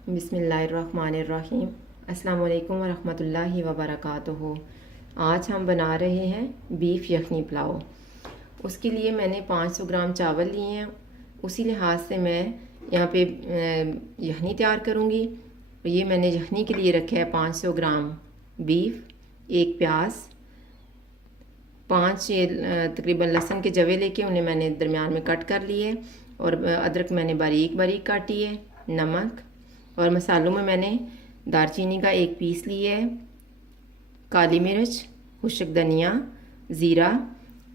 बिस्मिल्लाहिर्रहमानिर्रहीम। अस्सलाम वालेकुम वरहमतुल्लाहि वबरकातुहू। आज हम बना रहे हैं बीफ यखनी पुलाव। उसके लिए मैंने 500 ग्राम चावल लिए हैं। उसी लिहाज से मैं यहाँ पे यखनी तैयार करूँगी। ये मैंने यखनी के लिए रखा है 500 ग्राम बीफ, एक प्याज, 5 तकरीबन लहसुन के जवे लेके उन्हें मैंने दरमियान में कट कर लिए, और अदरक मैंने बारीक बारीक काटी है, नमक, और मसालों में मैंने दालचीनी का एक पीस लिया है, काली मिर्च, खुश्क धनिया, ज़ीरा,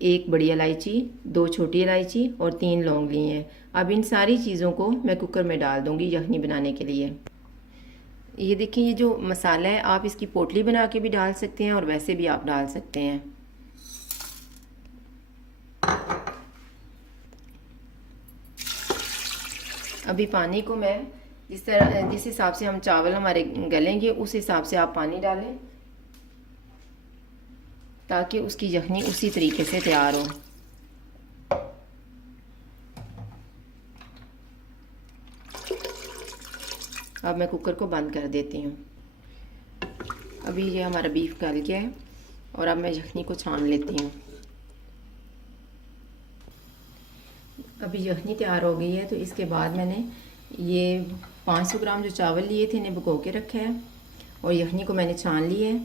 एक बड़ी इलायची, 2 छोटी इलायची और 3 लौंग लिए हैं। अब इन सारी चीज़ों को मैं कुकर में डाल दूंगी यखनी बनाने के लिए। ये देखिए, ये जो मसाला है आप इसकी पोटली बना के भी डाल सकते हैं और वैसे भी आप डाल सकते हैं। अभी पानी को मैं जिस हिसाब से हम चावल हमारे गलेंगे उस हिसाब से आप पानी डालें, ताकि उसकी यखनी उसी तरीके से तैयार हो। अब मैं कुकर को बंद कर देती हूँ। अभी ये हमारा बीफ गल गया है और अब मैं यखनी को छान लेती हूँ। अभी यखनी तैयार हो गई है, तो इसके बाद मैंने ये 500 ग्राम जो चावल लिए थे इन्हें भिगो के रखा है, और यखनी को मैंने छान ली है।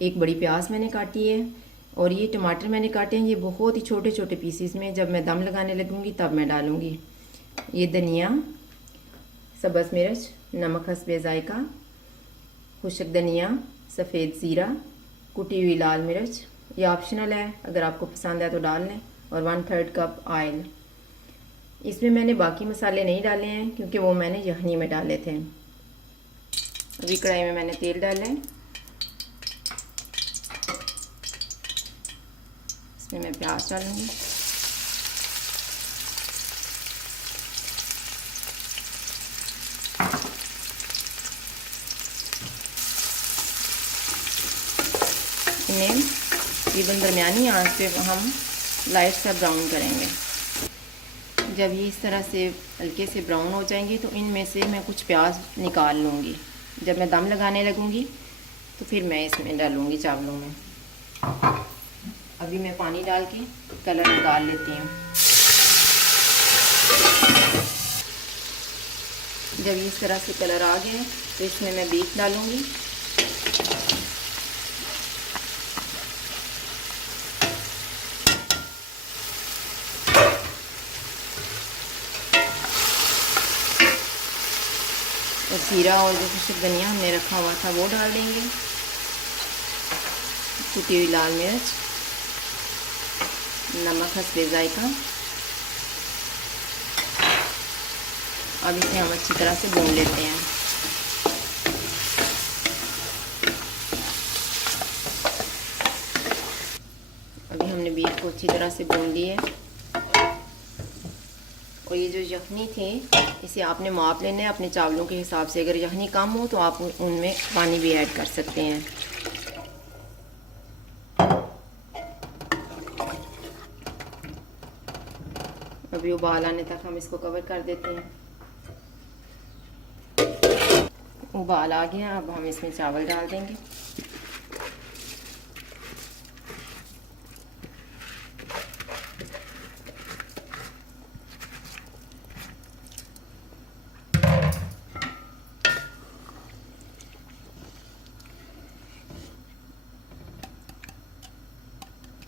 एक बड़ी प्याज मैंने काटी है, और ये टमाटर मैंने काटे हैं, ये बहुत ही छोटे छोटे पीसीस में। जब मैं दम लगाने लगूंगी तब मैं डालूंगी। ये धनिया, सब्ज़ मिर्च, नमक हस्बे जायका, खुश्क धनिया, सफ़ेद ज़ीरा, कुटी हुई लाल मिर्च, ये ऑप्शनल है, अगर आपको पसंद है तो डाल लें, और 1/3 कप ऑयल। इसमें मैंने बाकी मसाले नहीं डाले हैं क्योंकि वो मैंने यखनी में डाले थे। अभी कढ़ाई में मैंने तेल डाला है, इसमें मैं प्याज डालूंगी। इन्हें तकरीबन दरमियानी आंच पे हम लाइट सा ब्राउन करेंगे। जब ये इस तरह से हल्के से ब्राउन हो जाएंगे तो इनमें से मैं कुछ प्याज निकाल लूँगी। जब मैं दम लगाने लगूँगी तो फिर मैं इसमें डालूँगी चावलों में। अभी मैं पानी डाल के कलर निकाल लेती हूँ। जब इस तरह से कलर आ गया तो इसमें मैं बीफ डालूँगी। और जीरा और जो खुश्क धनिया हमने रखा हुआ था वो डाल देंगे, कुटी हुई लाल मिर्च, नमक हस्बे जायका। अब इसे हम अच्छी तरह से भून लेते हैं। अभी हमने बीफ को अच्छी तरह से भून लिया है, और ये जो यखनी थी इसे आपने माप लेना है अपने चावलों के हिसाब से। अगर यखनी कम हो तो आप उनमें पानी भी ऐड कर सकते हैं। अभी उबाल आने तक हम इसको कवर कर देते हैं। उबाल आ गया, अब हम इसमें चावल डाल देंगे।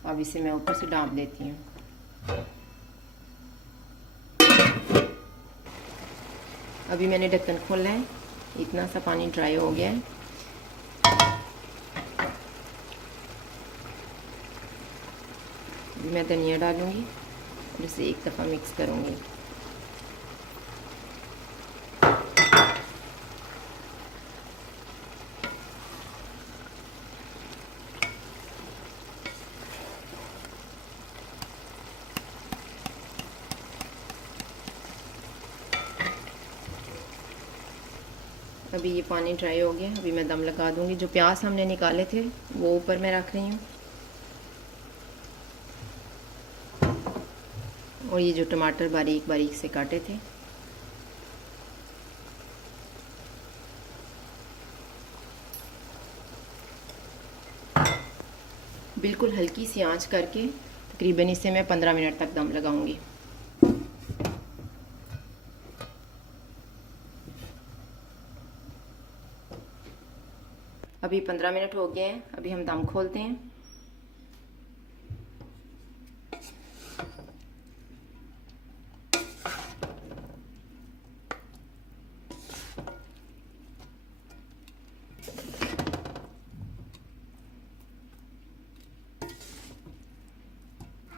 अब इसे मैं ऊपर से ढाँप देती हूँ। अभी मैंने ढक्कन खोला है, इतना सा पानी ड्राई हो गया है। अभी मैं धनिया डालूँगी और इसे एक दफ़ा मिक्स करूँगी। अभी ये पानी ड्राई हो गया, अभी मैं दम लगा दूंगी। जो प्याज हमने निकाले थे वो ऊपर मैं रख रही हूँ, और ये जो टमाटर बारीक बारीक से काटे थे बिल्कुल हल्की सी आंच करके तकरीबन इसे मैं 15 मिनट तक दम लगाऊंगी। अभी 15 मिनट हो गए हैं, अभी हम दम खोलते हैं।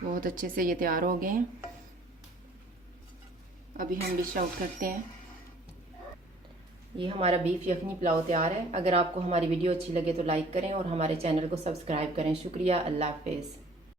बहुत अच्छे से ये तैयार हो गए हैं। अभी हम डिश आउट करते हैं। ये हमारा बीफ यखनी पुलाव तैयार है। अगर आपको हमारी वीडियो अच्छी लगे तो लाइक करें और हमारे चैनल को सब्सक्राइब करें। शुक्रिया। अल्लाह हाफिज़।